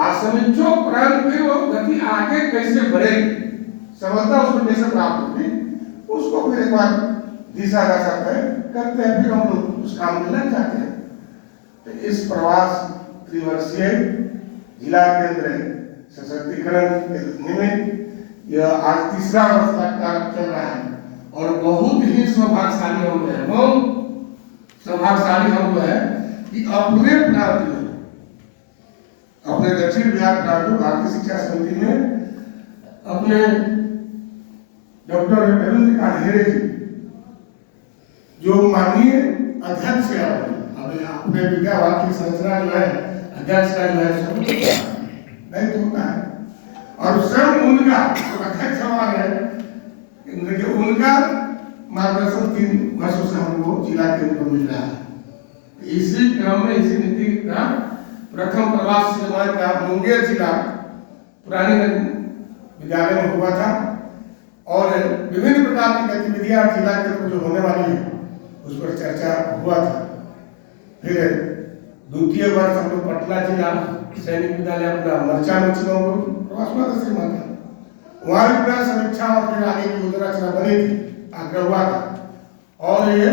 आसमिचों प्रांत में वो गति आगे कैसे बढ़ेगी, सफलता उसमें कैसे प्राप्त होगी, उसको फिर एक बार दिशा दशा तय करते हैं, फिर हम लोग उस काम में लग जाते हैं। तो इस प्रवास त्रिवर्षीय जिला केंद्र सशक्तिकरण के निमित्त यह आज तीसरा वर्ष का चल रहा है और बहुत ही सौभाग्यशाली हम हैं, बहुत सौभाग्यशाली हम है कि अपने प्रांत में, अपने दक्षिण बिहार प्रांत में भारतीय शिक्षा समिति में अपने डॉक्टर रविंद्र काढ़ेरे जी जो माननीय अध्यक्ष है, अपने विद्यावान की संरचना जो है अध्यक्ष का जो है नहीं होता है और स्वयं उनका अध्यक्ष हमारे उनका मार्गदर्शन 3 वर्षों से हमको जिला केंद्र को मिल रहा है। इसी क्रम में इसी नीति का प्रथम प्रवास श्रीमान का मुंगेर जिला पुरानी विद्यालय में हुआ था और विभिन्न प्रकार की गतिविधियां जिला केंद्र जो होने वाली है उस पर चर्चा हुआ था। फिर द्वितीय वर्ष हम लोग पटना जिला सैनिक विद्यालय अपना मर्चा में प्रवास हुआ था श्रीमान का, वहाँ भी पूरा समीक्षा और फिर आगे की योजना बनी थी, आग्रह हुआ था। और ये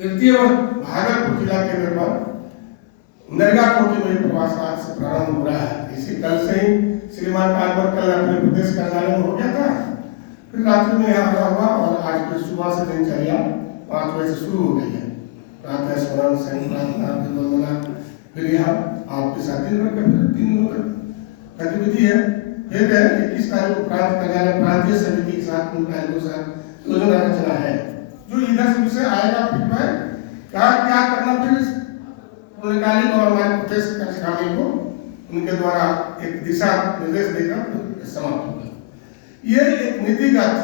तृतीय वर्ष भागलपुर जिला केंद्र पर नरगा कोटी में प्रवास आज से प्रारंभ हो रहा है। इसी कल से ही श्रीमान का आगमन कल अपने प्रदेश कार्यालय में हो गया था, फिर रात्रि में यहाँ हुआ और आज फिर सुबह से दिनचर्या 5 बजे से शुरू हो गई है। प्रातः स्मरण, शनि प्रार्थना, वंदना, फिर यहाँ आपके साथ दिन भर का 3 दिनों तक गतिविधि है। फिर 21 तारीख को प्रांत कार्यालय प्रांतीय समिति के साथ योजना रचना है, जो इधर से विषय आएगा फीडबैक क्या करना, फिर पूर्णकालीन और हमारे प्रदेश कार्यकारिणी को उनके द्वारा एक दिशा निर्देश देकर समाप्त होगा। ये एक नीतिगत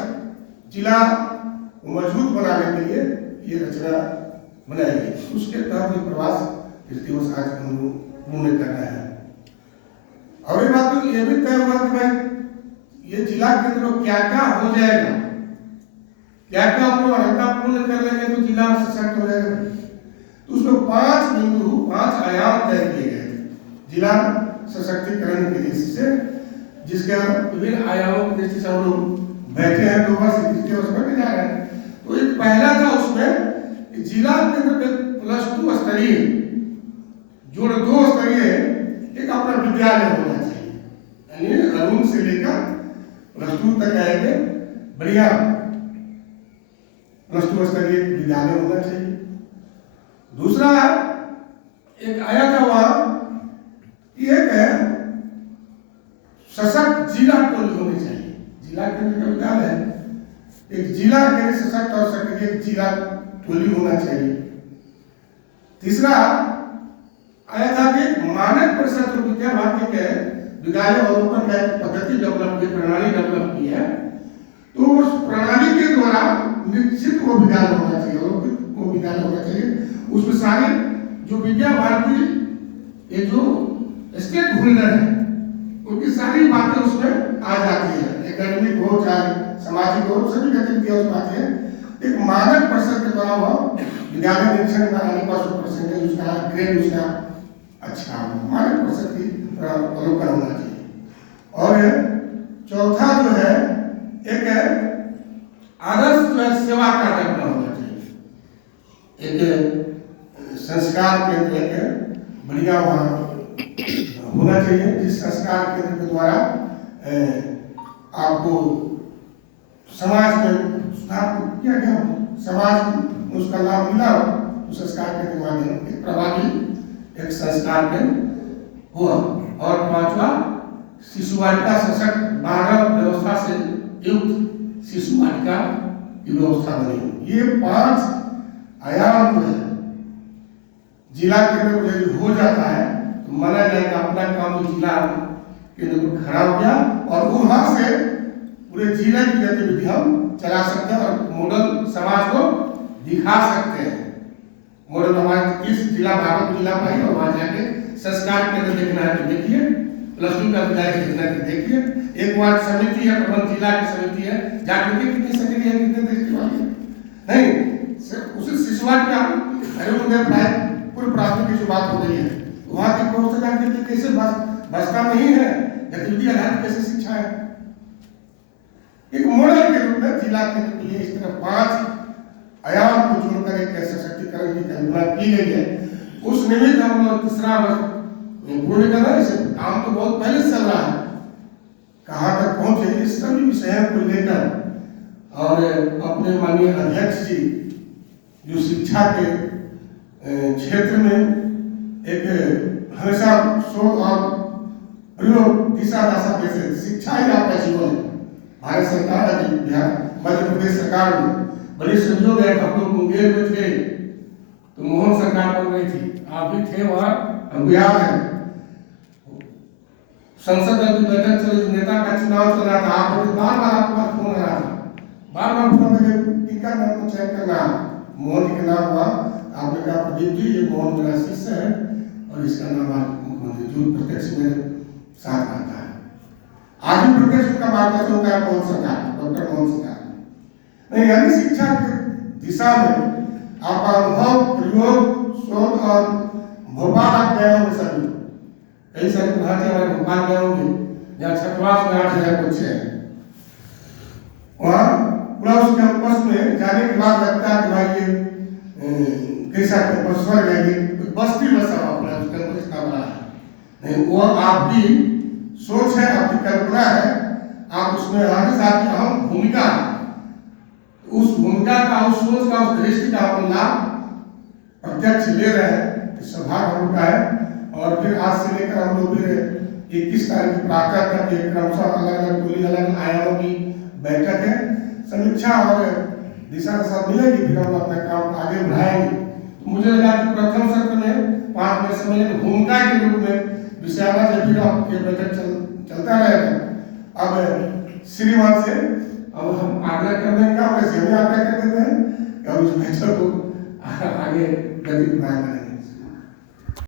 जिला मजबूत बनाने के लिए ये रचना बनाई गई, उसके तहत ये प्रवास तृतीय वर्ष आज हम लोग पूर्ण कर रहे हैं। और ये बात तो ये भी तय हुआ कि भाई ये जिला केंद्र क्या क्या हो जाएगा, क्या क्या हम लोग अर्हता पूर्ण कर लेंगे तो जिला सशक्त हो जाएगा। तो उसमें 5 बिंदु 5 आयाम तय किए गए जिला सशक्तिकरण की दृष्टि से, जिसके विभिन्न आयामों की दृष्टि से हम लोग बैठे हैं 2 वर्ष तृतीय वर्ष में जा रहे हैं। तो एक पहला था उसमें जिला केंद्र +2 स्तरीय जोड़ 2 स्तरीय एक अपना विद्यालय होना चाहिए, यानी अरुण से लेकर +2 तक आएंगे बढ़िया +2 स्तरीय विद्यालय होना चाहिए। दूसरा एक आया था वहां एक है सशक्त जिला टोली होनी चाहिए, जिला केंद्र का विद्यालय है, एक जिला के सशक्त और सक्रिय जिला टोली होना चाहिए। तीसरा आया था कि मानक परिषद जो विद्या भारती के विद्यालय अवलोकन का पद्धति डेवलप की प्रणाली डेवलप की है, तो उस प्रणाली के द्वारा निश्चित वो विद्यालय होना चाहिए, वो विद्यालय होना चाहिए। उसमें सारे जो विद्या भारती ये जो स्टेक होल्डर है उनकी सारी बातें उसमें आ जाती है, एकेडमिक हो चाहे सामाजिक हो, सभी गतिविधियां उसमें आती है। एक मानक परिषद के द्वारा वह विद्यालय निरीक्षण कराने का परसेंटेज उसका ग्रेड उसका अच्छा हो, मानक परिषद की अवलोकन होना चाहिए। और चौथा जो है एक आदर्श जो है सेवा का रखना होना चाहिए, एक संस्कार केंद्र एक बढ़िया वहाँ होना चाहिए, जिस संस्कार केंद्र के द्वारा आपको समाज में सुधार किया गया हो, समाज में उसका लाभ मिला हो, तो संस्कार केंद्र के माध्यम से प्रभावी एक संस्कार केंद्र हुआ। और 5वां शिशु बालिका सशक्त 12 व्यवस्था से युक्त शिशु बालिका की व्यवस्था बनी। ये 5 आयाम जो है जिला केंद्र यदि हो जाता है तो माना जाएगा अपना काम तो जिला केंद्र को खड़ा हो गया और वहां से पूरे जिले की गतिविधि हम चला सकते हैं और मॉडल समाज को दिखा सकते हैं। मॉडल हमारे इस जिला भागलपुर जिला में है और वहां जाके संस्कार केंद्र देखना है तो देखिए, +2 का विद्यालय देखना है तो देखिए, एक वार्ड समिति है, प्रबंध जिला की समिति है, जागृति कितनी सक्रिय है, कितने दृष्टिवादी नहीं उसी शिशुवाट का अरे उन्हें पूर्व प्राथमिक की जो बात हो गई है वहाँ की व्यवस्था जागृति कैसे बसता नहीं है, गतिविधि आधारित कैसे शिक्षा है। एक मॉडल के रूप में जिला के लिए इस तरह 5 आयाम को जोड़कर एक ऐसे सशक्तिकरण की कल्पना की गई है। उस निमित्त हम लोग तीसरा वर्ष पूर्ण कर रहे हैं। इसे काम तो बहुत पहले चल रहा है, कहाँ तक पहुंचे इस सभी विषयों को लेकर, और अपने माननीय अध्यक्ष जी जो शिक्षा के क्षेत्र में एक हमेशा शोध और प्रयोग दिशा दशा जैसे शिक्षा ही आपका जीवन है। भारत सरकार बिहार मध्य प्रदेश सरकार में बड़ी संयोग है। हम लोग मुंगेर में थे तो मोहन सरकार बन रही थी, आप भी थे वहाँ, हमको याद है। संसद में बैठक चली, नेता का चुनाव चल रहा था, आप बार बार आपके पास फोन आ रहा था, बार बार फोन करके इनका नाम को चेक करना, मोहन जी का नाम हुआ, आपने कहा प्रदीप जी ये मोहन मेरा शिष्य है और इसका नाम आप मुख्यमंत्री जो प्रत्यक्ष मेरे साथ आता है। आज भी प्रत्यक्ष उनका मार्गदर्शन होता है मोहन सरकार, डॉक्टर मोहन सरकार। नहीं, यानी शिक्षा की दिशा में आपका अनुभव, प्रयोग, शोध और भोपाल आप गए होंगे सभी, कई सारे विद्यार्थी हमारे भोपाल गए होंगे जहाँ छात्रावास में 8,000 बच्चे हैं। वहाँ पूरा उस कैंपस में जाने के बाद लगता है कि भाई ये कैसा कैंपस स्वर्ग है, ये बस्ती बसा हुआ पूरा उस कैंपस इतना बड़ा है। नहीं, वो आपकी सोच है, आपकी कल्पना है, आप उसमें आगे से आपकी अहम भूमिका है। उस भूमिका का, उस सोच का, उस दृष्टि का आप लाभ प्रत्यक्ष ले रहे हैं, सौभाग्य हम लोग का है। और फिर आज से लेकर हम लोग फिर 21 तारीख की प्रातः तक एक क्रमशः अलग अलग टोली अलग आयामों की बैठक है, समीक्षा और दिशा दशा मिलेगी, फिर हम अपना काम आगे बढ़ाएंगे। तो मुझे लगा कि प्रथम सत्र में 5 मिनट समय में भूमिका के रूप में विषयाला जब भी आपके बैठक चलता रहेगा। अब श्रीमान से अब हम आग्रह करने का, वैसे हम आग्रह कर देते हैं कि उस बैठक को आगे गति प्रदान करेंगे।